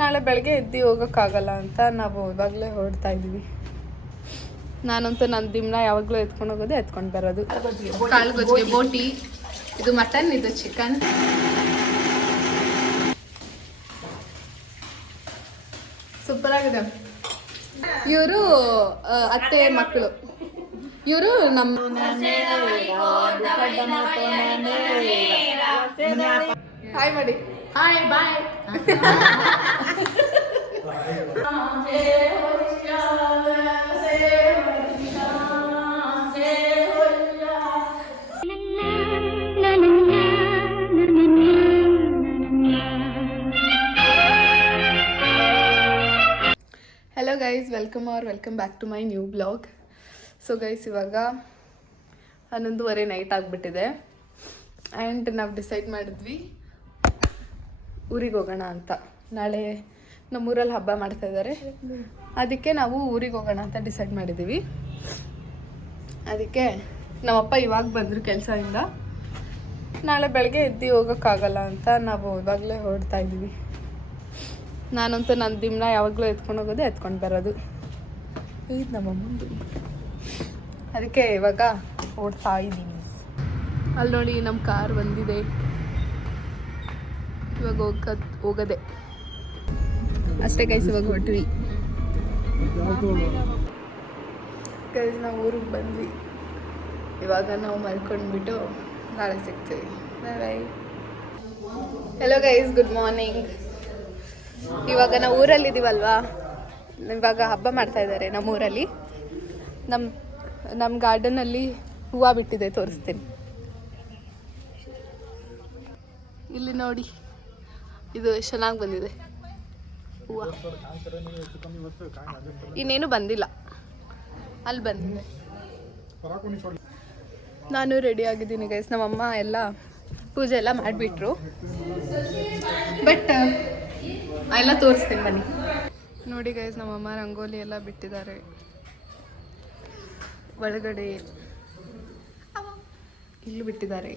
ನಾಳೆ ಬೆಳಗ್ಗೆ ಎದ್ದು ಹೋಗೋಕ್ಕಾಗಲ್ಲ ಅಂತ ನಾವು ಇವಾಗಲೇ ಹೊರಡ್ತಾ ಇದ್ದೀವಿ. ನಾನಂತೂ ನನ್ನ ದಿಮ್ನ ಯಾವಾಗಲೂ ಎತ್ಕೊಂಡು ಹೋಗೋದು, ಎತ್ಕೊಂಡು ಬರೋದು. ಕಾಳುಗೊಜ್ಜಿಗೆ ಬೋಟಿ, ಇದು ಮಟನ್, ಇದು ಚಿಕನ್. ಸೂಪರ್ ಆಗಿದೆ. ಇವರು ಅತ್ತೆ ಮಕ್ಕಳು, ಇವರು ನಮ್ಮ ಹಾಯ್ ಮಾಡಿ. Hi bye. Hello guys, welcome back to my new blog. So guys, ಇವಾಗ 11:30 ನೈಟ್ ಆಗಿಬಿಟ್ಟಿದೆ. ಆ್ಯಂಡ್ ನಾವು ಡಿಸೈಡ್ ಮಾಡಿದ್ವಿ ಊರಿಗೆ ಹೋಗೋಣ ಅಂತ. ನಾಳೆ ನಮ್ಮೂರಲ್ಲಿ ಹಬ್ಬ ಮಾಡ್ತಾ ಇದ್ದಾರೆ, ಅದಕ್ಕೆ ನಾವು ಊರಿಗೆ ಹೋಗೋಣ ಅಂತ ಡಿಸೈಡ್ ಮಾಡಿದ್ದೀವಿ. ಅದಕ್ಕೆ ನಮ್ಮಪ್ಪ ಇವಾಗ ಬಂದರು ಕೆಲಸದಿಂದ. ನಾಳೆ ಬೆಳಗ್ಗೆ ಎದ್ದು ಹೋಗೋಕ್ಕಾಗಲ್ಲ ಅಂತ ನಾವು ಇವಾಗಲೇ ಹೊರಡ್ತಾ ಇದ್ದೀವಿ. ನಾನಂತೂ ನನ್ನ ದಿಮ್ನ ಯಾವಾಗಲೂ ಎತ್ಕೊಂಡು ಹೋಗೋದು, ಎತ್ಕೊಂಡು ಬರೋದು. ಇದು ನಮ್ಮಮ್ಮಂದು. ಅದಕ್ಕೆ ಇವಾಗ ಓಡ್ತಾ ಇದ್ದೀನಿ. ಅಲ್ಲಿ ನೋಡಿ ನಮ್ಮ ಕಾರ್ ಬಂದಿದೆ, ಇವಾಗ ಹೋಗೋದೆ ಅಷ್ಟೇ ಗೈಸ್. ಇವಾಗ ಹೊರಟ್ವಿ ಗೈಸ್, ನಾವು ಊರಿಗೆ ಬಂದ್ವಿ. ಇವಾಗ ನಾವು ಮಲ್ಕೊಂಡ್ಬಿಟ್ಟು ನಾಳೆ ಸಿಗ್ತೀವಿ. Bye. Hello guys, good morning. ಇವಾಗ ನಾವು ಊರಲ್ಲಿದ್ದೀವಲ್ವಾ, ಇವಾಗ ಹಬ್ಬ ಮಾಡ್ತಾ ಇದ್ದಾರೆ ನಮ್ಮೂರಲ್ಲಿ. ನಮ್ಮ ಗಾರ್ಡನಲ್ಲಿ ಹೂವು ಬಿಟ್ಟಿದೆ, ತೋರಿಸ್ತೀನಿ. ಇಲ್ಲಿ ನೋಡಿ, ಇದು ಎಷ್ಟು ಚೆನ್ನಾಗಿ ಬಂದಿದೆ ಹೂವು. ಇನ್ನೇನು ಬಂದಿಲ್ಲ, ಅಲ್ಲಿ ಬಂದಿದೆ. ನಾನು ರೆಡಿ ಆಗಿದ್ದೀನಿ ಗೈಸ್. ನಮ್ಮಮ್ಮ ಎಲ್ಲ ಪೂಜೆ ಎಲ್ಲ ಮಾಡಿಬಿಟ್ರು, ಬಟ್ ಎಲ್ಲ ತೋರಿಸ್ತೀನಿ ಬನ್ನಿ. ನೋಡಿ ಗೈಸ್, ನಮ್ಮಮ್ಮ ರಂಗೋಲಿ ಎಲ್ಲ ಬಿಟ್ಟಿದ್ದಾರೆ ಒಳಗಡೆ, ಇಲ್ಲಿ ಬಿಟ್ಟಿದ್ದಾರೆ.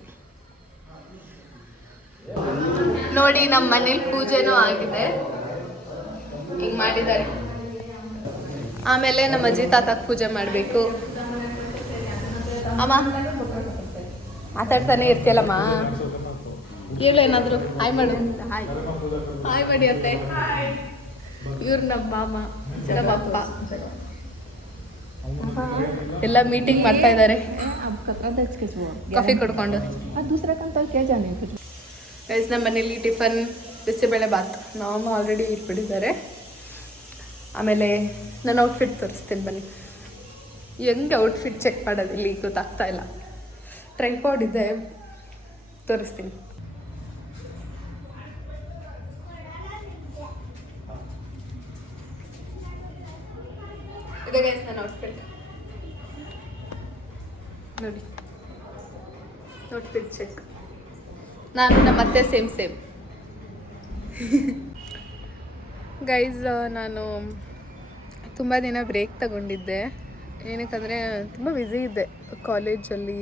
ನೋಡಿ, ನಮ್ಮ ಮನೇಲಿ ಪೂಜೆನೂ ಆಗಿದೆ, ಹಿಂಗೆ ಮಾಡಿದ್ದಾರೆ. ಆಮೇಲೆ ನಮ್ಮ ಅಜ್ಜಿ ತಾತಕ್ಕೆ ಪೂಜೆ ಮಾಡಬೇಕು. ಅಮ್ಮ ಮಾತಾಡ್ತಾನೆ ಇರ್ತೀಯಲ್ಲಮ್ಮ, ಹೇಳು ಏನಾದರೂ. ಹಾಯ್ ಮಾಡು. ಹಾಯ್ ಮಾಡಿ ಅತ್ತೆ. ಇವ್ರು ನಮ್ಮ ಮಾಮ, ನಮ್ಮ ಅಪ್ಪ ಎಲ್ಲ ಮೀಟಿಂಗ್ ಮಾಡ್ತಾ ಇದ್ದಾರೆ, ಕಾಫಿ ಕೊಡ್ಕೊಂಡು. ಗೈಸ್, ನಮ್ಮ ಮನೇಲಿ ಟಿಫನ್ ಬಿಸಿಬೇಳೆ ಬಾತ್ ನಮ್ಮ ಆಲ್ರೆಡಿ ಇಟ್ಬಿಟ್ಟಿದ್ದಾರೆ. ಆಮೇಲೆ ನನ್ನ ಔಟ್ಫಿಟ್ ತೋರಿಸ್ತೀನಿ ಬನ್ನಿ. ಹೆಂಗೆ ಔಟ್ಫಿಟ್ ಚೆಕ್ ಮಾಡೋದು ಇಲ್ಲಿ ಗೊತ್ತಾಗ್ತಾ ಇಲ್ಲ. ಟ್ರೈಪಾಡ್ ಇದೆ, ತೋರಿಸ್ತೀನಿ. ಇದೆ ಗೈಸ್ ನನ್ನ ಔಟ್ಫಿಟ್ ನೋಡಿ. Outfit check. ನಾನು ನಮ್ಮ ಅತ್ತೆ ಸೇಮ್ ಗೈಸ್. ನಾನು ತುಂಬ ದಿನ ಬ್ರೇಕ್ ತಗೊಂಡಿದ್ದೆ, ಏನಕ್ಕಂದರೆ ತುಂಬ ಬ್ಯುಸಿ ಇದ್ದೆ. ಕಾಲೇಜಲ್ಲಿ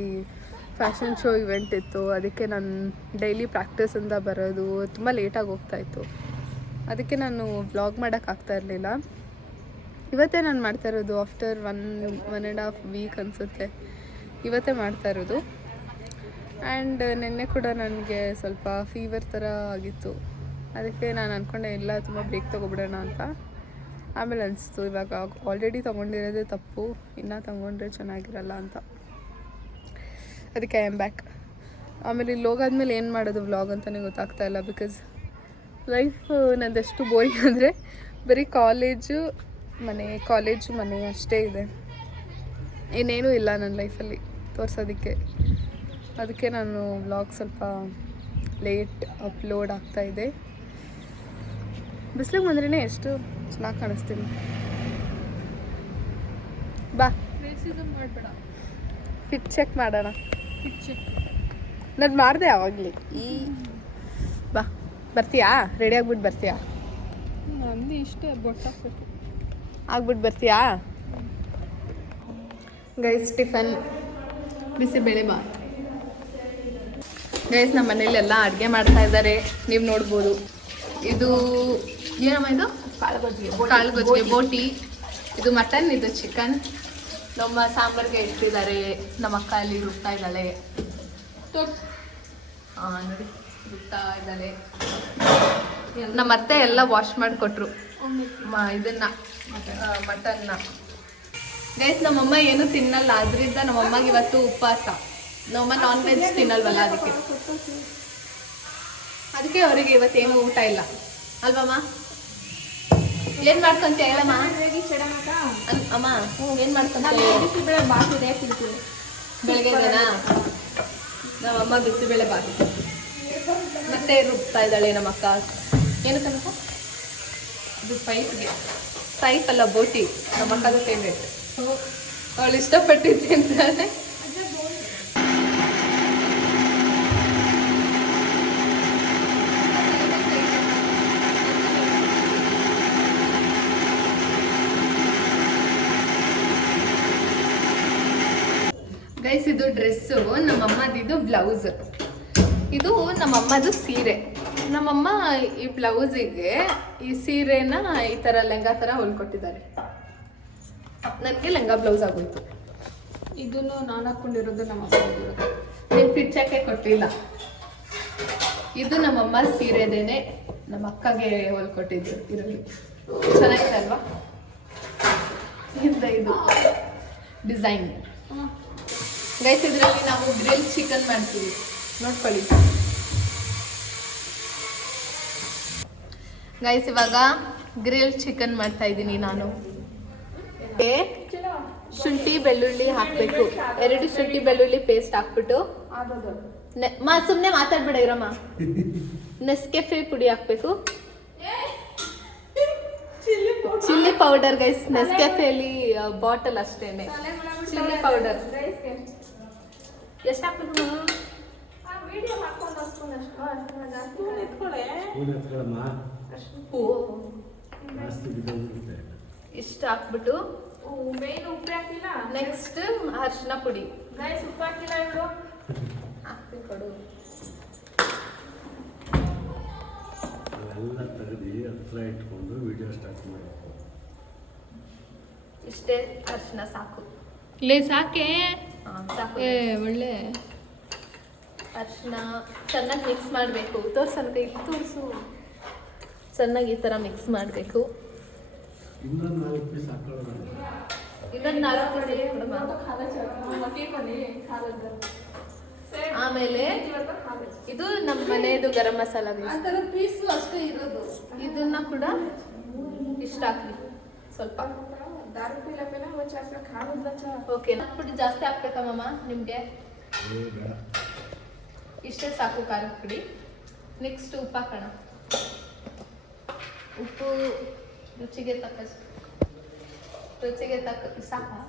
ಫ್ಯಾಷನ್ ಶೋ ಇವೆಂಟ್ ಇತ್ತು, ಅದಕ್ಕೆ ನಾನು ಡೈಲಿ ಪ್ರಾಕ್ಟೀಸಿಂದ ಬರೋದು ತುಂಬ ಲೇಟಾಗಿ ಹೋಗ್ತಾಯಿತ್ತು. ಅದಕ್ಕೆ ನಾನು ವ್ಲಾಗ್ ಮಾಡೋಕ್ಕಾಗ್ತಾ ಇರಲಿಲ್ಲ. ಇವತ್ತೇ ನಾನು ಮಾಡ್ತಾ ಇರೋದು, ಆಫ್ಟರ್ 1.5 ವೀಕ್ ಅನಿಸುತ್ತೆ, ಇವತ್ತೇ ಮಾಡ್ತಾ ಇರೋದು. ಆ್ಯಂಡ್ ನಿನ್ನೆ ಕೂಡ ನನಗೆ ಸ್ವಲ್ಪ ಫೀವರ್ ಥರ ಆಗಿತ್ತು, ಅದಕ್ಕೆ ನಾನು ಅಂದ್ಕೊಂಡೆ ಇಲ್ಲ ತುಂಬ ಬ್ರೇಕ್ ತೊಗೊಬಿಡೋಣ ಅಂತ. ಆಮೇಲೆ ಅನಿಸ್ತು ಇವಾಗ ಆಲ್ರೆಡಿ ತೊಗೊಂಡಿರೋದೇ ತಪ್ಪು, ಇನ್ನೂ ತೊಗೊಂಡ್ರೆ ಚೆನ್ನಾಗಿರಲ್ಲ ಅಂತ. ಅದಕ್ಕೆ ಐ ಆಮ್ ಬ್ಯಾಕ್. ಆಮೇಲೆ ಇಲ್ಲಿ ಹೋಗಾದ್ಮೇಲೆ ಏನು ಮಾಡೋದು ವ್ಲಾಗ್ ಅಂತಲೇ ಗೊತ್ತಾಗ್ತಾ ಇಲ್ಲ. ಬಿಕಾಸ್ ಲೈಫ್ ನಂದೆಷ್ಟು ಬೋರಿಂಗ್ ಅಂದರೆ ಬರೀ ಕಾಲೇಜು ಮನೆ ಅಷ್ಟೇ ಇದೆ, ಇನ್ನೇನೂ ಇಲ್ಲ ನನ್ನ ಲೈಫಲ್ಲಿ ತೋರಿಸೋದಕ್ಕೆ. ಅದಕ್ಕೆ ನಾನು ವ್ಲಾಗ್ ಸ್ವಲ್ಪ ಲೇಟ್ ಅಪ್ಲೋಡ್ ಆಗ್ತಾಯಿದೆ. ಬಿಸಿಲಿಗೆ ಬಂದ್ರೇ ಎಷ್ಟು ಚೆನ್ನಾಗಿ ಕಾಣಿಸ್ತೀನಿ. ಬಾ, ರೇಸಿಸಮ್ ಮಾಡಬೇಡ, ಫಿಟ್ ಚೆಕ್ ಮಾಡೋಣ. ಫಿಟ್ ಚೆಕ್ ನಾನು ಮಾಡಿದೆ ಆವಾಗಲೇ. ಬಾ, ಬರ್ತೀಯಾ? ರೆಡಿ ಆಗ್ಬಿಟ್ಟು ಬರ್ತೀಯಾ? ನಂದು ಇಷ್ಟೇ, ಬೊಟ್ಟಾಕ್ಬೇಕು, ಆಗ್ಬಿಟ್ಟು ಬರ್ತೀಯಾ? Guys, tiffin bisibele bath. Guys, ನಮ್ಮ ಮನೇಲೆಲ್ಲ ಅಡುಗೆ ಮಾಡ್ತಾ ಇದ್ದಾರೆ, ನೀವು ನೋಡ್ಬೋದು. ಇದು ಏನಮ್ಮ ಇದು ಕಾಳುಗೊಜ್ಜಿಗೆ ಬೋಟಿ. ಇದು ಮಟನ್, ಇದು ಚಿಕನ್. ನಮ್ಮ ಸಾಂಬಾರ್ಗೆ ಇಟ್ಟಿದ್ದಾರೆ. ನಮ್ಮ ಅಕ್ಕ ಅಲ್ಲಿ ರುಬ್ತಾ ಇದ್ದಾಳೆ. ನೋಡಿ ರುಬ್ತಾ ಇದ್ದಾಳೆ. ನಮ್ಮ ಅತ್ತೆ ಎಲ್ಲ ವಾಶ್ ಮಾಡಿಕೊಟ್ರು ಇದನ್ನ ಮಟನ್ನ. ಗೈಸ್ ನಮ್ಮಮ್ಮ ಏನು ತಿನ್ನಲ್ಲ, ಅದರಿಂದ ನಮ್ಮಮ್ಮಗೆ ಇವತ್ತು ಉಪವಾಸ. ನಮ್ಮಮ್ಮ ನಾನ್ ವೆಜ್ ತಿನ್ನಲ್ವಲ್ಲ, ಅದಕ್ಕೆ ಅವರಿಗೆ ಇವತ್ತೇನು ಊಟ ಇಲ್ಲ ಅಲ್ವಮ್ಮ? ಏನ್ ಮಾಡ್ಕೊಂತ ಹೇಳಮ್ಮ? ಅಮ್ಮ ಏನ್ ಮಾಡ್ಕೊಂತ? ಬೆಳಗ್ಗೆನಾ ನಮ್ಮಮ್ಮ ಬಿಸಿಬೇಳೆ ಬಾತ್ ಮತ್ತೆ ರುಬ್ತಾ ಇದ್ದಾಳೆ ನಮ್ಮ ಅಕ್ಕ. ಏನು ತನಕ ಇದು ಪೈಪ್ ಅಲ್ಲ, ಬೋಟಿ. ನಮ್ಮ ಅಕ್ಕದ ಫೇವ್ರೇಟ್, ಅವಳು ಇಷ್ಟಪಟ್ಟಿದ್ದೆ ಅಂತಾನೆ. ಗೈಸ್ ಇದು ಡ್ರೆಸ್ಸು, ನಮ್ಮಮ್ಮದಿದು ಬ್ಲೌಸ್. ಇದು ನಮ್ಮಮ್ಮದು ಸೀರೆ. ನಮ್ಮಮ್ಮ ಈ ಬ್ಲೌಸಿಗೆ ಈ ಸೀರೆನ ಈ ಥರ ಲೆಹಂಗಾ ಥರ ಹೊಲ್ಕೊಟ್ಟಿದ್ದಾರೆ. ನನಗೆ ಲೆಹಂಗಾ ಬ್ಲೌಸ್ ಆಗೋಯ್ತು. ಇದನ್ನು ನಾನು ಹಾಕ್ಕೊಂಡಿರೋದು ನಮ್ಮಮ್ಮ ನೀವು ಫಿಟ್ಸಕ್ಕೆ ಕೊಟ್ಟಿಲ್ಲ. ಇದು ನಮ್ಮಮ್ಮ ಸೀರೆದೇನೆ ನಮ್ಮ ಅಕ್ಕಗೆ ಹೊಲ್ಕೊಟ್ಟಿದ್ದು. ಇರಲಿ, ಚೆನ್ನಾಗಿದೆ ಅಲ್ವಾ? ಇದು ಡಿಸೈನ್. ಗೈಸ್ ಇದರಲ್ಲಿ ನಾವು ಗ್ರಿಲ್ ಚಿಕನ್ ಮಾಡ್ತೀವಿ, ನೋಡ್ಕೊಳ್ಳಿ. ಗೈಸ್ ಇವಾಗ ಗ್ರಿಲ್ ಚಿಕನ್ ಮಾಡ್ತಾ ಇದ್ದೀನಿ ನಾನು. ಶುಂಠಿ ಬೆಳ್ಳುಳ್ಳಿ ಹಾಕ್ಬೇಕು. 2 ಶುಂಠಿ ಬೆಳ್ಳುಳ್ಳಿ ಪೇಸ್ಟ್ ಹಾಕ್ಬಿಟ್ಟು ಸುಮ್ಮನೆ ಮಾತಾಡ್ಬೇಡ ಇರಮ್ಮ. ನೆಸ್ಕೆಫೆ ಪುಡಿ ಹಾಕ್ಬೇಕು. ಚಿಲ್ಲಿ ಪೌಡರ್ ಗೈಸ್, ನೆಸ್ಕೆಫೆಲಿ ಬಾಟಲ್ ಅಷ್ಟೇನೆ. ಚಿಲ್ಲಿ ಪೌಡರ್ ಎಷ್ಟು ಹಾಕ್ಬೇಕು? ಇಷ್ಟು ಹಾಕ್ಬಿಟ್ಟು ನೆಕ್ಸ್ಟ್ ಅರಿಶಿನ ಪುಡಿ. ಕೊಡು. ಇಷ್ಟೇ ಅರಿಶಿನ ಸಾಕು. ಸಾಕೆ ಒಳ್ಳೆ ಅರಿಶಿನ ಚೆನ್ನಾಗಿ ಮಿಕ್ಸ್ ಮಾಡಬೇಕು. ತೋರಿಸು ಚೆನ್ನಾಗಿ ಈ ಥರ ಮಿಕ್ಸ್ ಮಾಡಬೇಕು. ಆಮೇಲೆ ಇದು ನಮ್ಮ ಮನೆಯದು ಗರಂ ಮಸಾಲ ಪೀಸು ಅಷ್ಟೇ ಇರೋದು. ಇದನ್ನ ಕೂಡ ಇಷ್ಟ ಹಾಕ್ಲಿ ಸ್ವಲ್ಪ. ಓಕೆ, ಪುಡಿ ಜಾಸ್ತಿ ಹಾಕ್ಬೇಕಮ್ಮ ನಿಮ್ಗೆ? ಇಷ್ಟೇ ಸಾಕು ಖಾರದ ಪುಡಿ. ನೆಕ್ಸ್ಟ್ ಉಪ್ಪು ಹಾಕೋಣ. ಉಪ್ಪು ರುಚಿಗೆ ತಕ್ಕಷ್ಟು. ಸಾಕಾ?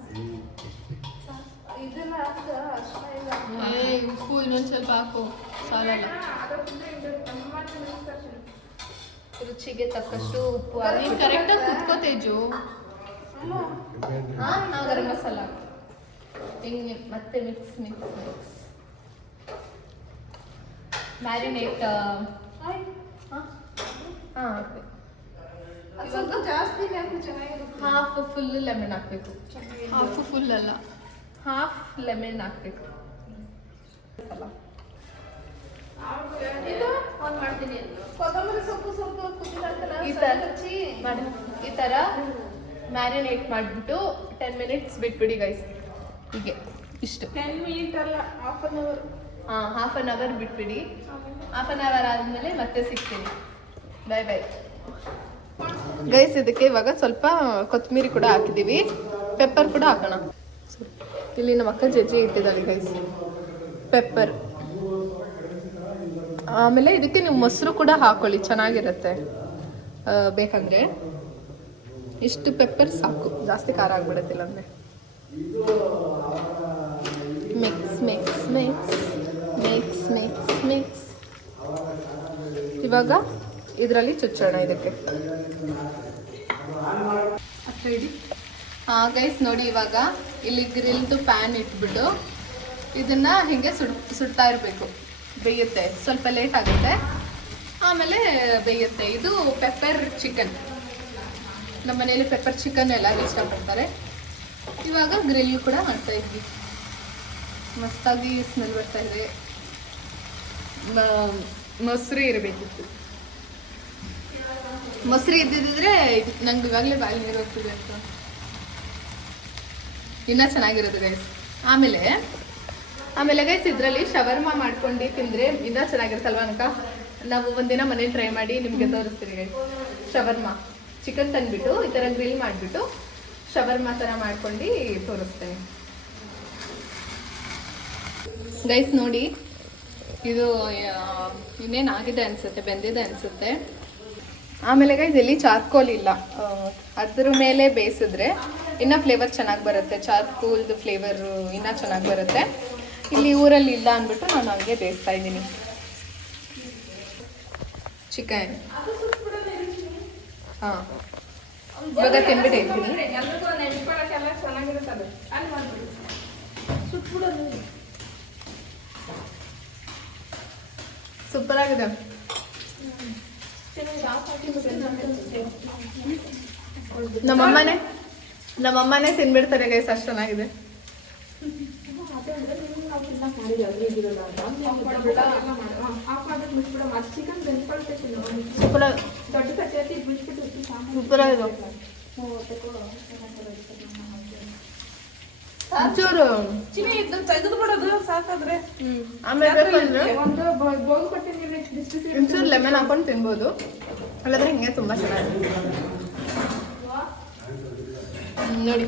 ಉಪ್ಪು ಇನ್ನೊಂದು ಸ್ವಲ್ಪ ಹಾಕು, ಸಾಲಲ್ಲ. ರುಚಿಗೆ ತಕ್ಕಷ್ಟು ಉಪ್ಪು. ನೀನು ಕರೆಕ್ಟಾಗಿ ಕುತ್ಕೋ ತೇಜು. ನಾವು ಗರಂ ಮಸಾಲ ಹಿಂಗೆ ಮತ್ತೆ mix marinate. Half full lemon ಹಾಕ್ಬೇಕು. ಹಾಫ್ ಫುಲ್ ಅಲ್ಲ, ಹಾಫ್ ಲೆಮನ್ ಹಾಕ್ಬೇಕು. ಈ ತರ ಮ್ಯಾರಿನೇಟ್ ಮಾಡಿಬಿಟ್ಟು 10 ಮಿನಿಟ್ಸ್ ಬಿಟ್ಬಿಡಿ ಗೈಸ್. ಹೀಗೆ ಇಷ್ಟು 10 ಮಿನಿಟ್ ಅಲ್ಲ, ಹಾಫ್ ಅನ್ ಅವರ್ ಬಿಟ್ಬಿಡಿ. ಹಾಫ್ ಅನ್ ಅವರ್ ಆದಮೇಲೆ ಮತ್ತೆ ಸಿಗ್ತೀನಿ. Bye guys. ಇದಕ್ಕೆ ಇವಾಗ ಸ್ವಲ್ಪ ಕೊತ್ತಂಬರಿ ಕೂಡ ಹಾಕಿದ್ದೀವಿ, ಪೆಪ್ಪರ್ ಕೂಡ ಹಾಕೋಣ. ಇಲ್ಲಿ ನಮ್ಮ ಅಕ್ಕ ಜಜ್ಜಿ ಇಟ್ಟಿದ್ದಾಳೆ ಗೈಸ್ ಪೆಪ್ಪರ್. ಆಮೇಲೆ ಇದಕ್ಕೆ ನೀವು ಮೊಸರು ಕೂಡ ಹಾಕೊಳ್ಳಿ, ಚೆನ್ನಾಗಿರುತ್ತೆ. ಬೇಕಂದ್ರೆ ಇಷ್ಟು ಪೆಪ್ಪರ್ ಸಾಕು, ಜಾಸ್ತಿ ಖಾರ ಆಗ್ಬಿಡುತ್ತಿಲ್ಲ ಅಂದರೆ. ಮಿಕ್ಸ್. ಇವಾಗ ಇದರಲ್ಲಿ ಚುಚ್ಚೋಣ ಇದಕ್ಕೆ. ಗೈಸ್ ನೋಡಿ, ಇವಾಗ ಇಲ್ಲಿ ಗ್ರಿಲ್ದು ಪ್ಯಾನ್ ಇಟ್ಬಿಟ್ಟು ಇದನ್ನ ಹಿಂಗೆ ಸುಡ್ತಾ ಇರಬೇಕು. ಬೇಯುತ್ತೆ, ಸ್ವಲ್ಪ ಲೇಟ್ ಆಗುತ್ತೆ. ಆಮೇಲೆ ಬೇಯುತ್ತೆ. ಇದು ಪೆಪ್ಪರ್ ಚಿಕನ್. ನಮ್ಮ ಮನೇಲಿ ಪೆಪ್ಪರ್ ಚಿಕನ್ ಎಲ್ಲರೂ ಇಷ್ಟಪಡ್ತಾರೆ. ಇವಾಗ ಗ್ರಿಲ್ ಕೂಡ ಮಾಡ್ತಾ ಇದ್ವಿ. ಮಸ್ತಾಗಿ ಸ್ಮೆಲ್ ಬರ್ತಾ ಇದೆ. ಮೊಸರು ಇರಬೇಕಿತ್ತು. ಮೊಸರು ಇದ್ದಿದ್ರೆ ನಂಗೆ ಇವಾಗಲೇ ಬಾಯಿ ನೀರು ಹೋಗ್ತಿದೆ ಅಂತ. ಇನ್ನೂ ಚೆನ್ನಾಗಿರೋದು ಗೈಸ್. ಆಮೇಲೆ ಗೈಸ್ ಇದರಲ್ಲಿ ಶವರ್ಮ ಮಾಡ್ಕೊಂಡು ತಿಂದರೆ ಇನ್ನೂ ಚೆನ್ನಾಗಿರುತ್ತಲ್ವ ಅನ್ಕ. ನಾವು ಒಂದಿನ ಮನೇಲಿ ಟ್ರೈ ಮಾಡಿ ನಿಮಗೆ ತೋರಿಸ್ತೀವಿ ಗೈಸ್. ಶವರ್ಮ ಚಿಕನ್ ತಂದುಬಿಟ್ಟು ಈ ಥರ ಗ್ರಿಲ್ ಮಾಡಿಬಿಟ್ಟು ಶವರ್ಮ ಥರ ಮಾಡ್ಕೊಂಡು ತೋರಿಸ್ತೇನೆ ಗೈಸ್. ನೋಡಿ ಇದು ಇನ್ನೇನಾಗಿದೆ ಅನಿಸುತ್ತೆ, ಬೆಂದಿದೆ ಅನಿಸುತ್ತೆ. ಆಮೇಲೆ ಗೈಸ್ ಇಲ್ಲಿ ಚಾರ್ಕೋಲ್ ಇಲ್ಲ, ಅದ್ರ ಮೇಲೆ ಬೇಯಿಸಿದ್ರೆ ಇನ್ನೂ ಫ್ಲೇವರ್ ಚೆನ್ನಾಗಿ ಬರುತ್ತೆ. ಚಾರ್ಕೋಲ್ದು ಫ್ಲೇವರು ಇನ್ನೂ ಚೆನ್ನಾಗಿ ಬರುತ್ತೆ. ಇಲ್ಲಿ ಊರಲ್ಲಿ ಇಲ್ಲ ಅಂದ್ಬಿಟ್ಟು ನಾನು ಹಂಗೆ ಬೇಯಿಸ್ತಾ ಇದ್ದೀನಿ ಚಿಕನ್. ಹಾಂ, ಇವಾಗ ತಿನ್ಬಿಟ್ಟು ಹೇಳ್ತೀನಿ. ಸೂಪರ್ ಆಗಿದೆ. ನಮ್ಮಮ್ಮನೇ ತಿನ್ಬಿಡ್ತಾರೆ ಗೈಸ್, ಅಷ್ಟು ಚೆನ್ನಾಗಿದೆ. ಸೂಪರ್ ಆಗಿದೆ. ಒಂಚೂರು ಒಂಚೂರು ಲೆಮನ್ ಹಾಕೊಂಡು ತಿನ್ಬೋದು, ಅಲ್ಲಾದ್ರೆ ಹಿಂಗೆ ತುಂಬ ಚೆನ್ನಾಗಿದೆ. ನೋಡಿ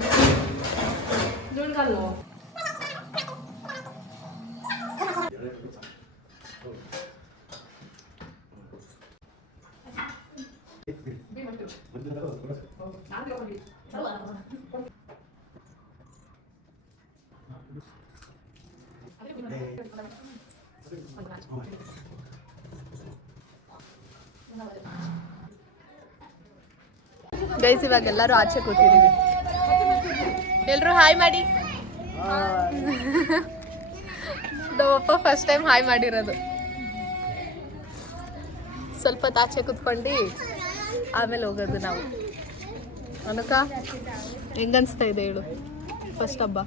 ಗೈಸ್, ಇವಾಗ ಎಲ್ಲರೂ ಆಚೆ ಕೂತಿದ್ದೀವಿ. ಎಲ್ಲರೂ ಹಾಯ್ ಮಾಡಿ. ನಮ್ಮಪ್ಪ ಫಸ್ಟ್ ಟೈಮ್ ಹಾಯ್ ಮಾಡಿರೋದು. ಸ್ವಲ್ಪ ಆಚೆ ಕೂತ್ಕೊಂಡು ಆಮೇಲೆ ಹೋಗೋದು ನಾವು. ಅನಕ ಹೆಂಗನ್ಸ್ತಾ ಇದೆ ಹೇಳು? ಫಸ್ಟ್ ಹಬ್ಬ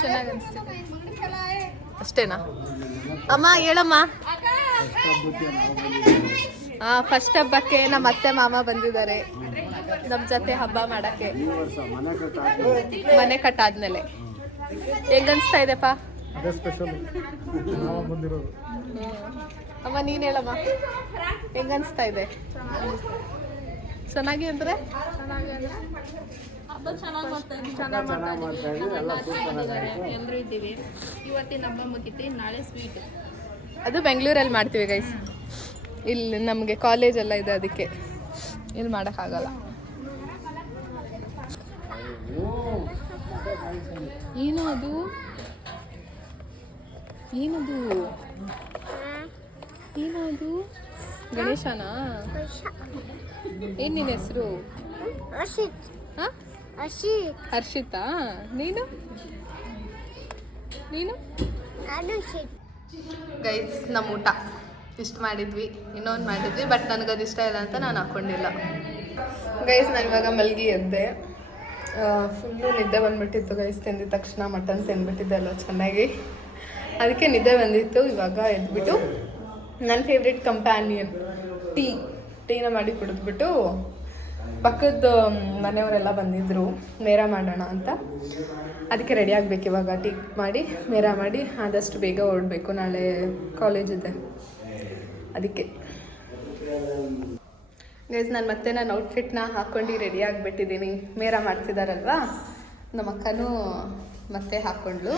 ಚೆನ್ನಾಗಿ ಅನಿಸ್ತಿದೆ ಅಷ್ಟೇನಾ? ಅಮ್ಮ ಹೇಳಮ್ಮ. ಫಸ್ಟ್ ಹಬ್ಬಕ್ಕೆ ನಮ್ಮ ಅತ್ತೆ ಮಾಮ ಬಂದಿದ್ದಾರೆ ನಮ್ಮ ಜೊತೆ ಹಬ್ಬ ಮಾಡಕ್ಕೆ. ಮನೆ ಕಟ್ಟಾದ್ಮೇಲೆ ಹೆಂಗನ್ಸ್ತಾ ಇದೆಪ್ಪ? ಅಮ್ಮ ನೀನು ಹೇಳಮ್ಮ, ಹೆಂಗನ್ಸ್ತಾ ಇದೆ? ಚೆನ್ನಾಗಿ ಅಂದರೆ ಹಬ್ಬ ಚೆನ್ನಾಗಿ ಎಲ್ಲರೂ ಇದ್ದೀವಿ. ಇವತ್ತಿನ ಹಬ್ಬ ಮುಗಿತಿ, ನಾಳೆ ಸ್ವೀಟ್. ಅದು ಬೆಂಗಳೂರಲ್ಲಿ ಮಾಡ್ತೀವಿ ಗೈಸ್. ಇಲ್ಲಿ ನಮಗೆ ಕಾಲೇಜೆಲ್ಲ ಇದೆ, ಅದಕ್ಕೆ ಇಲ್ಲಿ ಮಾಡೋಕ್ಕಾಗಲ್ಲ. ಏನು ಅದು? ಏನದು? ಏನದು? ಗಣೇಶನಾ? ಏನು ನಿನ್ನ ಹೆಸರು? ಹಾಂ, ಹರ್ಷಿತಾ. ನೀನು ಗೈಸ್, ನಮ್ಮ ಊಟ ಇಷ್ಟು ಮಾಡಿದ್ವಿ, ಇನ್ನೊಂದು ಮಾಡಿದ್ವಿ, ಬಟ್ ನನಗದು ಇಷ್ಟ ಇಲ್ಲ ಅಂತ ನಾನು ಹಾಕ್ಕೊಂಡಿಲ್ಲ ಗೈಸ್. ನಾನು ಇವಾಗ ಮಲ್ಗಿ ಎದ್ದೆ. ಫುಲ್ಲು ನಿದ್ದೆ ಬಂದುಬಿಟ್ಟಿತ್ತು ಗೈಸ್. ತಿಂದಿದ ತಕ್ಷಣ ಮಟನ್ ತಿಂದ್ಬಿಟ್ಟಿದ್ದೆ ಅಲ್ವ ಚೆನ್ನಾಗಿ, ಅದಕ್ಕೆ ನಿದ್ದೆ ಬಂದಿತ್ತು. ಇವಾಗ ಎದ್ಬಿಟ್ಟು ನನ್ನ ಫೇವ್ರೆಟ್ ಕಂಪ್ಯಾನಿಯನ್ ಟೀನ ಮಾಡಿ ಕುಡಿದ್ಬಿಟ್ಟು ಪಕ್ಕದ ಮನೆಯವರೆಲ್ಲ ಬಂದಿದ್ದರು ಮೇರಾ ಮಾಡೋಣ ಅಂತ. ಅದಕ್ಕೆ ರೆಡಿ ಆಗಬೇಕು ಇವಾಗ. ಟೀ ಮಾಡಿ ಮೇರಾ ಮಾಡಿ ಆದಷ್ಟು ಬೇಗ ಹೊರಡಬೇಕು, ನಾಳೆ ಕಾಲೇಜ್ ಇದೆ ಅದಕ್ಕೆ. ಗೈಸ್, ನಾನು ಮತ್ತೆ ನನ್ನ ಔಟ್ಫಿಟ್ನ ಹಾಕ್ಕೊಂಡು ರೆಡಿ ಆಗಿಬಿಟ್ಟಿದ್ದೀನಿ. ಮೇರಾ ಮಾಡ್ತಿದ್ದಾರಲ್ವಾ, ನಮ್ಮ ಅಕ್ಕನೂ ಮತ್ತೆ ಹಾಕ್ಕೊಂಡ್ಲು.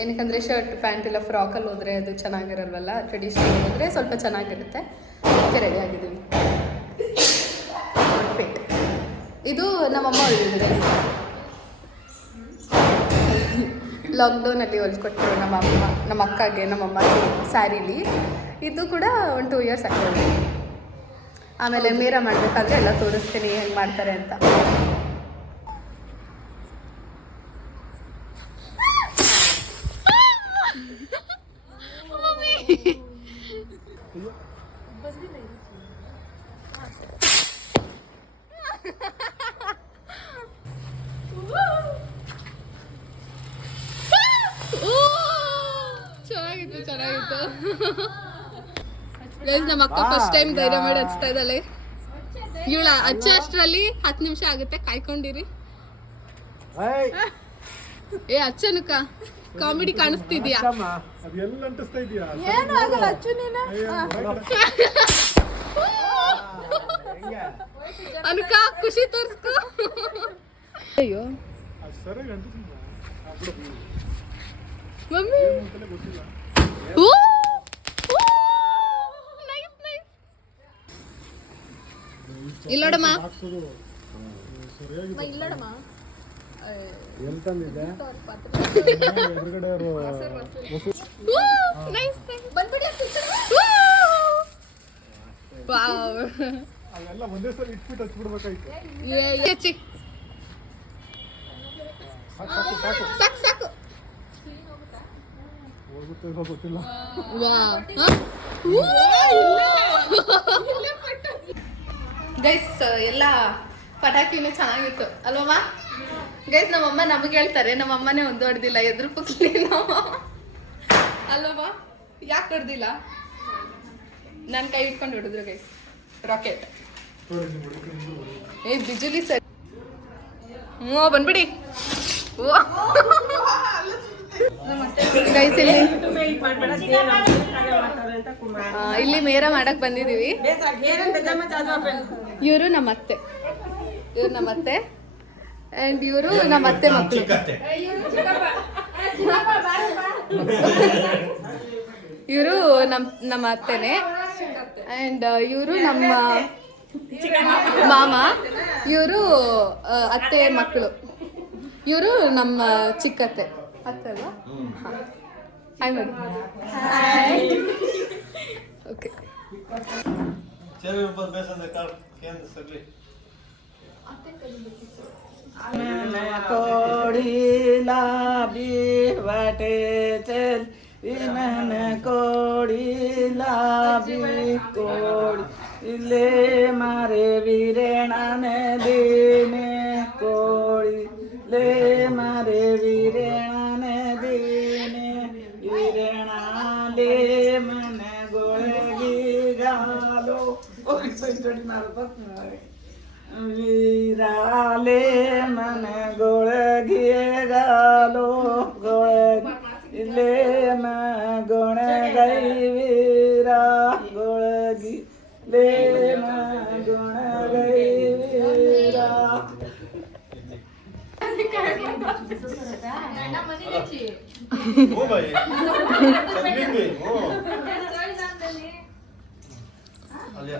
ಏನಕ್ಕಂದರೆ ಶರ್ಟ್ ಪ್ಯಾಂಟ್ ಇಲ್ಲ ಫ್ರಾಕಲ್ಲಿ ಹೋದರೆ ಅದು ಚೆನ್ನಾಗಿರಲ್ವಲ್ಲ, ಟ್ರೆಡಿಷ್ನಲ್ ಹೋದರೆ ಸ್ವಲ್ಪ ಚೆನ್ನಾಗಿರುತ್ತೆ. ಅದಕ್ಕೆ ರೆಡಿ ಆಗಿದ್ದೀವಿ. ಔಟ್ಫಿಟ್ ಇದು ನಮ್ಮಮ್ಮ ಹೊಲಿದಿದೆ. ಲಾಕ್ಡೌನಲ್ಲಿ ಹೊಲ್ಕೊಟ್ರು ನಮ್ಮ ಅಕ್ಕಗೆ ನಮ್ಮಮ್ಮ ಸ್ಯಾರೀಲಿ. ಇದು ಕೂಡ 1-2 ಇಯರ್ಸ್ ಹಾಕ್ಕೊಂಡು. ಆಮೇಲೆ ಮೇರಾ ಮಾಡಬೇಕಾದ್ರೆ ಎಲ್ಲ ತೋರಿಸ್ತೀನಿ ಹೆಂಗೆ ಮಾಡ್ತಾರೆ ಅಂತ. ಆಯ್ತು. ಗೈಸ್ ನಮ್ಮ ಅಕ್ಕ ಫಸ್ಟ್ ಟೈಮ್ ಧೈರ್ಯ ಮಾಡಿ ಹಚ್ತಾ ಇದ್ದಾಳೆ. ಇವಳ ಹಚ್ಚ ಅಷ್ಟರಲ್ಲಿ 10 ನಿಮಿಷ ಆಗುತ್ತೆ, ಕಾಯ್ಕೊಂಡಿರಿ. ಏ ಅಚ್ಚನಕ್ಕ ಕಾಮಿಡಿ ಕಾಣಿಸ್ತಿದ್ಯಾ? ಏನು ಆಗಲ್ಲ ಅಚ್ಚು ನೀನು. ಅನುಕ ಖುಷಿ ತೋರ್ಸ್ಕೊ. ಅಯ್ಯೋ ಮಮ್ಮಿ ಇಲ್ಲೋಡಮ್ಮ ಇಲ್ಲೋಡಮ್ಮ ಸಾಕು ಸಾಕು. ಗೈಸ್ ಎಲ್ಲ ಪಟಾಕಿನೂ ಚೆನ್ನಾಗಿತ್ತು ಅಲ್ವಮ್ಮ? ಗೈಸ್ ನಮ್ಮಮ್ಮ ನಮಗೆ ಹೇಳ್ತಾರೆ, ನಮ್ಮಮ್ಮನೇ ಒಂದು ಹೊಡೆದಿಲ್ಲ, ಎದುರು ಪುಕ್ಲಿ ನಾವು ಅಲ್ವಮ್ಮ? ಯಾಕೆ ಹೊಡೆದಿಲ್ಲ? ನನ್ನ ಕೈ ಇಟ್ಕೊಂಡು ಹೊಡೆದ್ರು ಗೈಸ್. ರಾಕೆಟ್ ಏ ಬಿಜುಲಿ ಸರ್. ಬಂದ್ಬಿಡಿ. ಗೈಸ್ ಇಲ್ಲಿ ಮೇರ ಮಾಡಕ್ ಬಂದಿದೀವಿ. ಇವರು ನಮ್ಮ ಅತ್ತೆ, ಅಂಡ್ ಇವರು ನಮ್ಮ ಅತ್ತೆ ಮಕ್ಕಳು. ಇವರು ನಮ್ಮ ಅತ್ತೆನೆ, ಅಂಡ್ ಇವರು ನಮ್ಮ ಮಾಮ. ಇವರು ಅತ್ತೆ ಮಕ್ಕಳು. ಇವರು ನಮ್ಮ ಚಿಕ್ಕತ್ತೆ. ಅತ್ತೆ ಅಲ್ವಾ? ಹಾಯ್ ಮಾಡಿ. ಓಕೆ कोड़ीला बीवटे चल इमन कोड़ीला बी कोड़ी ले मारे वीरेणा ने दीने कोड़ी ले मारे वीरेणा ने दीने वीरेणा ले मन गोळगी गालो ओरी सोडी मारो पक्का वीराले मन गोळगी गालो गोळगी म गुण गई वीरा गोळगी ले म गुण गई वीरा. हो भाई सभी में हो आलिया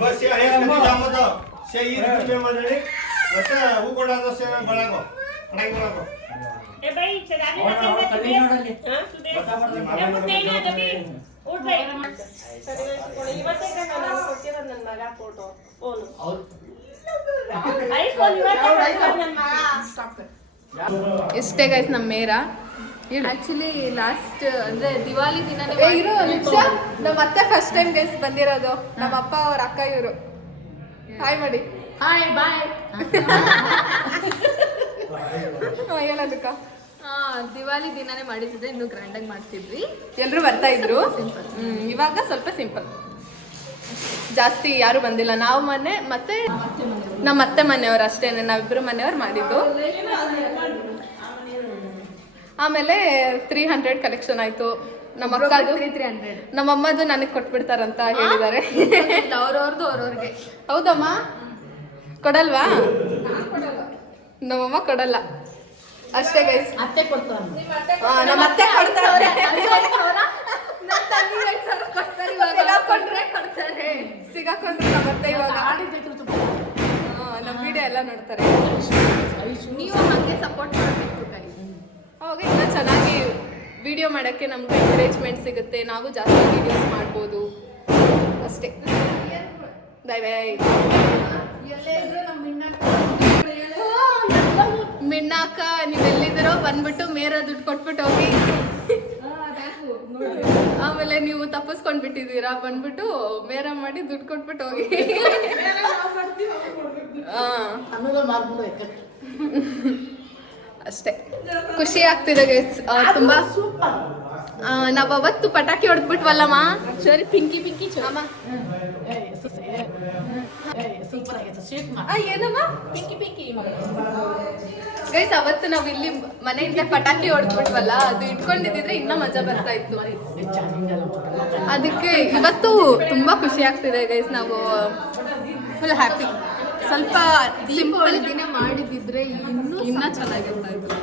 बस आहे जामत से ई रुपये मध्ये आता वो कोडाचा सेवा बळागो नाही बळागो ए बाई चलाने कधी नडले हां तुदे नाही दबी उठ बाई ಇವತ್ತೇ ನಾನು ಕೊಡ್ತಿರೋ ನನ್ನ ಮಗ ಫೋಟೋ ಫೋನ್ ಐಫೋನ್ ಇವತ್ತೇ ನನ್ನ ಮಗ ಸ್ಟಾಪ್. ಇಷ್ಟೇ ಗೈಸ್ ನಮ್ಮ ಮೇರ. ಆಕ್ಚುಲಿ ಲಾಸ್ಟ್ ಅಂದ್ರೆ ದಿವಾಲಿ ದಿನ ಇರು ನಿಮಿಷ. ನಮ್ಮ ಅತ್ತೆ ಫಸ್ಟ್ ಟೈಮ್ ಗೈಸ್ ಬಂದಿರೋದು. ನಮ್ಮ ಅಪ್ಪ ಅವ್ರ ಅಕ್ಕ ಇವರು. ಹಾಯ್ ಮಾಡಿ. ಹಾಯ್ ಬಾಯ್. ಹೇಳೋದಕ್ಕ ದಿವಾಲಿ ದಿನಾನೇ ಮಾಡಿದ್ರೆ ಇನ್ನು ಗ್ರ್ಯಾಂಡ್ ಆಗಿ ಮಾಡ್ತಿದ್ವಿ. ಎಲ್ಲರೂ ಬರ್ತಾ ಇದ್ರು. ಇವಾಗ ಸ್ವಲ್ಪ ಸಿಂಪಲ್, ಜಾಸ್ತಿ ಯಾರು ಬಂದಿಲ್ಲ. ನಾವು ಮನೆ ಮತ್ತೆ ನಮ್ಮ ಅತ್ತೆ ಮನೆಯವ್ರು ಅಷ್ಟೇನೆ, ನಾವಿಬ್ರು ಮನೆಯವ್ರು ಮಾಡಿದ್ದು. ಆಮೇಲೆ 300 ಕಲೆಕ್ಷನ್ ಆಯ್ತು. ನಮ್ಮ ಅಕ್ಕದು 300 ನಮ್ಮ ಅಮ್ಮದು ನನಗೆ ಕೊಟ್ಬಿಡ್ತಾರಂತ ಹೇಳಿದ್ದಾರೆ. ಅವ್ರವ್ರದ್ದು ಅವ್ರವ್ರಿಗೆ. ಹೌದಮ್ಮ? ಕೊಡಲ್ವಾ? ನಮ್ಮಮ್ಮ ಕೊಡಲ್ಲ. ಅಷ್ಟೇ ಗೈಸ್. ಅತ್ತೆ ಕೊಡ್ತಾರ ನಮ್ಮ ಅತ್ತೆ ಕೊಡ್ತಾರೆ. ಸಿಗಾಕೊಂಡ್ರೆ ನಮ್ಮ ಅತ್ತೆ ಇವಾಗ ನಮ್ಮ ವಿಡಿಯೋ ಎಲ್ಲ ನೋಡ್ತಾರೆ. ನೀವು ಹಾಗೆ ಸಪೋರ್ಟ್ ಮಾಡಬೇಕು ಗೈಸ್. ಅವಾಗ ಇನ್ನೂ ಚೆನ್ನಾಗಿ ವಿಡಿಯೋ ಮಾಡೋಕ್ಕೆ ನಮ್ಗೆ ಎಂಕರೇಜ್ಮೆಂಟ್ ಸಿಗುತ್ತೆ, ನಾವು ಜಾಸ್ತಿ ವಿಡಿಯೋಸ್ ಮಾಡ್ಬೋದು ಅಷ್ಟೇ. Bye bye. ಮಿಣ್ಣಾಕ ನೀವೆಲ್ಲಿದ್ದೀರೋ ಬಂದ್ಬಿಟ್ಟು ಮೇರ ದುಡ್ಡು ಕೊಟ್ಬಿಟ್ಟು ಹೋಗಿ. ಆಮೇಲೆ ನೀವು ತಪ್ಪಿಸ್ಕೊಂಡ್ ಬಿಟ್ಟಿದ್ದೀರಾ, ಬಂದ್ಬಿಟ್ಟು ಮೇರ ಮಾಡಿ ದುಡ್ಡು ಕೊಟ್ಬಿಟ್ಟು ಹೋಗಿ. ಅಷ್ಟೇ. ಖುಷಿ ಆಗ್ತಿದೆ ಗೈಸ್ ತುಂಬಾ. ನಾವ್ ಅವತ್ತು ಪಟಾಕಿ ಹೊಡೆದ್ಬಿಟ್ವಲ್ಲಮ್ಮ. ಸರಿ ಪಿಂಕಿ ಪಿಂಕಿ ಅಮ್ಮ ಸೂಪರ್ ಆಗೈತೆ. ಸ್ವೀಟ್ ಏನಮ್ಮ ಪಿಂಕಿ ಪಿಂಕಿ ಗೈಸ್ ಅವತ್ತು ನಾವ್ ಇಲ್ಲಿ ಮನೆಯಿಂದ ಪಟಾಕಿ ಹೊಡೆದ್ಬಿಟ್ವಲ್ಲ, ಅದು ಇಟ್ಕೊಂಡಿದ್ರೆ ಇನ್ನ ಮಜಾ ಬರ್ತಾ ಇತ್ತು. ಅದಕ್ಕೆ ಇವತ್ತು ತುಂಬಾ ಖುಷಿ ಆಗ್ತಿದೆ ಗೈಸ್. ನಾವು ಫುಲ್ ಹ್ಯಾಪಿ. ಸ್ವಲ್ಪ ಸಿಂಪಲ್ ದಿನ ಮಾಡಿದಿದ್ರೆ ಇನ್ನ ಚೆನ್ನಾಗಿರ್ತಾ ಇತ್ತು.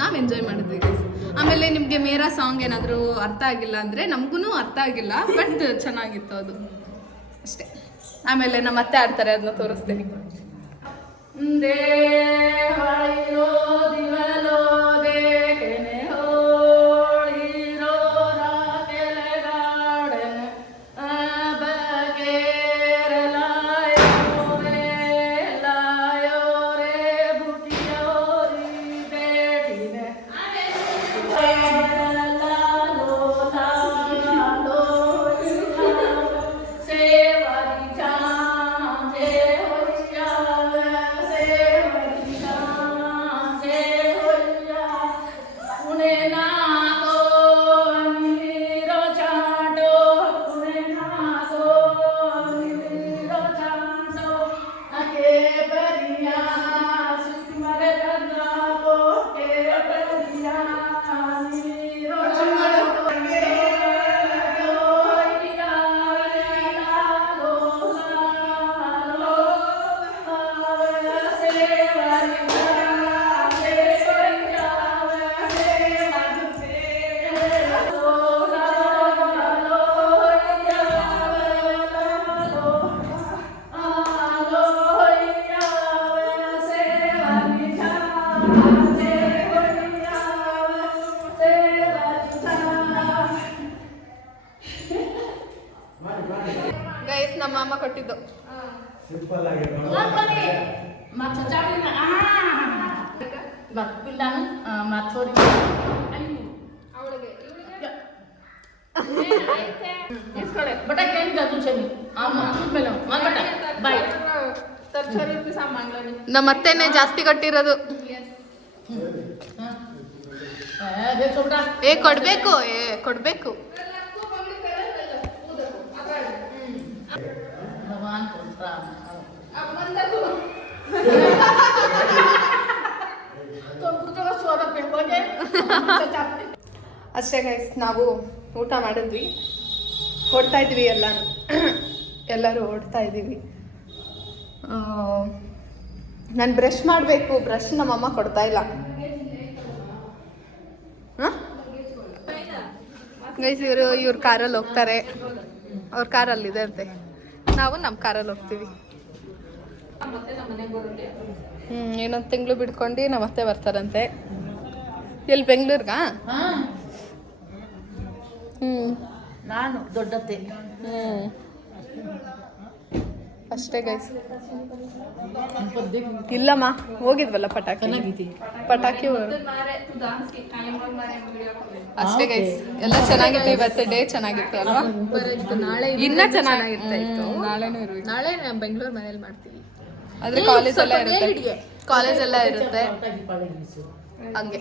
ನಾವ್ ಎಂಜಾಯ್ ಮಾಡಿದ್ವಿ ಗೈಸ್. ಆಮೇಲೆ ನಿಮ್ಗೆ ಮೇರಾ ಸಾಂಗ್ ಏನಾದ್ರು ಅರ್ಥ ಆಗಿಲ್ಲ ಅಂದ್ರೆ ನಮ್ಗೂ ಅರ್ಥ ಆಗಿಲ್ಲ, ಬಟ್ ಚೆನ್ನಾಗಿತ್ತು ಅದು ಅಷ್ಟೇ. ಆಮೇಲೆ ನಮ್ಮ ಅತ್ತೆ ಆಡ್ತಾರೆ, ಅದನ್ನ ತೋರಿಸ್ತೀನಿ. ಗೈಸ್ ನಮ್ಮ ಅಮ್ಮ ಕೊಟ್ಟಿದ್ದು. ನಮ್ಮ ಅತ್ತೆನೇ ಜಾಸ್ತಿ ಕೊಟ್ಟಿರೋದು. ಕೊಡ್ಬೇಕು ಕೊಡ್ಬೇಕು. ಅಷ್ಟೇ ಗೈಸ್, ನಾವು ಊಟ ಮಾಡಿದ್ವಿ, ಹೊಡ್ತಾ ಇದ್ವಿ ಎಲ್ಲರೂ ಹೊಡ್ತಾ ಇದ್ದೀವಿ. ನಾನು ಬ್ರಷ್ ಮಾಡಬೇಕು, ಬ್ರಷ್ ನಮ್ಮಮ್ಮ ಕೊಡ್ತಾ ಇಲ್ಲ. ಗೈಸ್ ಇವ್ರ ಕಾರಲ್ಲಿ ಹೋಗ್ತಾರೆ, ಅವ್ರ ಕಾರಲ್ಲಿದೆ ಅಂತೆ, ನಾವು ನಮ್ಮ ಕಾರಲ್ಲಿ ಹೋಗ್ತೀವಿ. ಇನ್ನೊಂದು ತಿಂಗಳು ಬಿಡ್ಕೊಂಡು ನಮ್ಮ ಅತ್ತೆ ಬರ್ತಾರಂತೆ. ಎಲ್ಲಿ ಬೆಂಗಳೂರ್ಗಾ? ನಾನು ದೊಡ್ಡತ್ತೆ. ಅಷ್ಟೇ ಗೈಸ್. ಇಲ್ಲಮ್ಮ ಹೋಗಿದ್ವಲ್ಲ ಪಟಾಕಿ ಅಷ್ಟೇ ಗೈಸ್. ಎಲ್ಲ ಚೆನ್ನಾಗಿತ್ತು. ಇವತ್ತು ಡೇ ಚೆನ್ನಾಗಿತ್ತು ಅಲ್ವಾ? ನಾಳೆ ಇನ್ನ ಚೆನ್ನಾಗಿರ್ತಾ ಇತ್ತು. ನಾಳೆ ಬೆಂಗಳೂರು ಮನೇಲಿ ಮಾಡ್ತೀವಿ. ಆದ್ರೆ ಕಾಲೇಜ್ ಎಲ್ಲ ಇರುತ್ತೆ ಹಂಗೆ.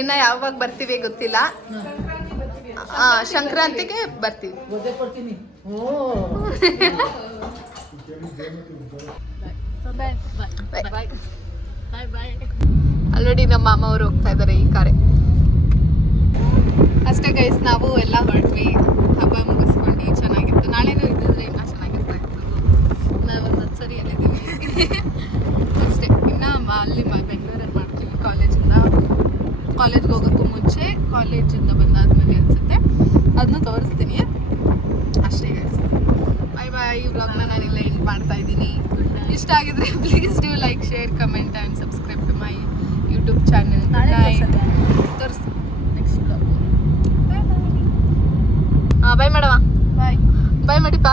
ಇನ್ನ ಯಾವಾಗ ಬರ್ತೀವಿ ಗೊತ್ತಿಲ್ಲ. ಸಂಕ್ರಾಂತಿಗೆ ಬರ್ತೀವಿ. ಆಲ್ರೆಡಿ ನಮ್ಮ ಮಾಮ ಅವರು ಹೋಗ್ತಾ ಇದ್ದಾರೆ ಈ ಕಾರೆ. ಅಷ್ಟೇ ಗೈಸ್, ನಾವು ಎಲ್ಲ ಹೊರಟ್ವಿ ಹಬ್ಬ ಮುಗಿಸ್ಕೊಂಡು. ಅಷ್ಟೇ. ಇನ್ನು ಅಲ್ಲಿ ಬೆಂಗಳೂರಲ್ಲಿ ಮಾಡ್ತೀವಿ ಕಾಲೇಜ್ಗೆ ಹೋಗೋಕ್ಕೂ ಮುಂಚೆ, ಕಾಲೇಜಿಂದ ಬಂದಾದ್ಮೇಲೆ ಅನಿಸುತ್ತೆ, ಅದನ್ನ ತೋರಿಸ್ತೀನಿ ಅಷ್ಟೇ ಗೈಸ್. ಬಾಯ್ ಬಾಯ್. ಈ ವ್ಲಾಗ್ನ ನಾನಿಲ್ಲ ಎಂಡ್ ಮಾಡ್ತಾ ಇದ್ದೀನಿ. ಇಷ್ಟ ಆಗಿದ್ರೆ please do like, share, comment and subscribe to my YouTube channel. ತೋರಿಸ್ತೀನಿ ನೆಕ್ಸ್ಟ್ ವ್ಲಾಗ್. ಬಾಯ್ ಮಾಡವಾ. ಬಾಯ್ ಮಾಡಿಪ್ಪ.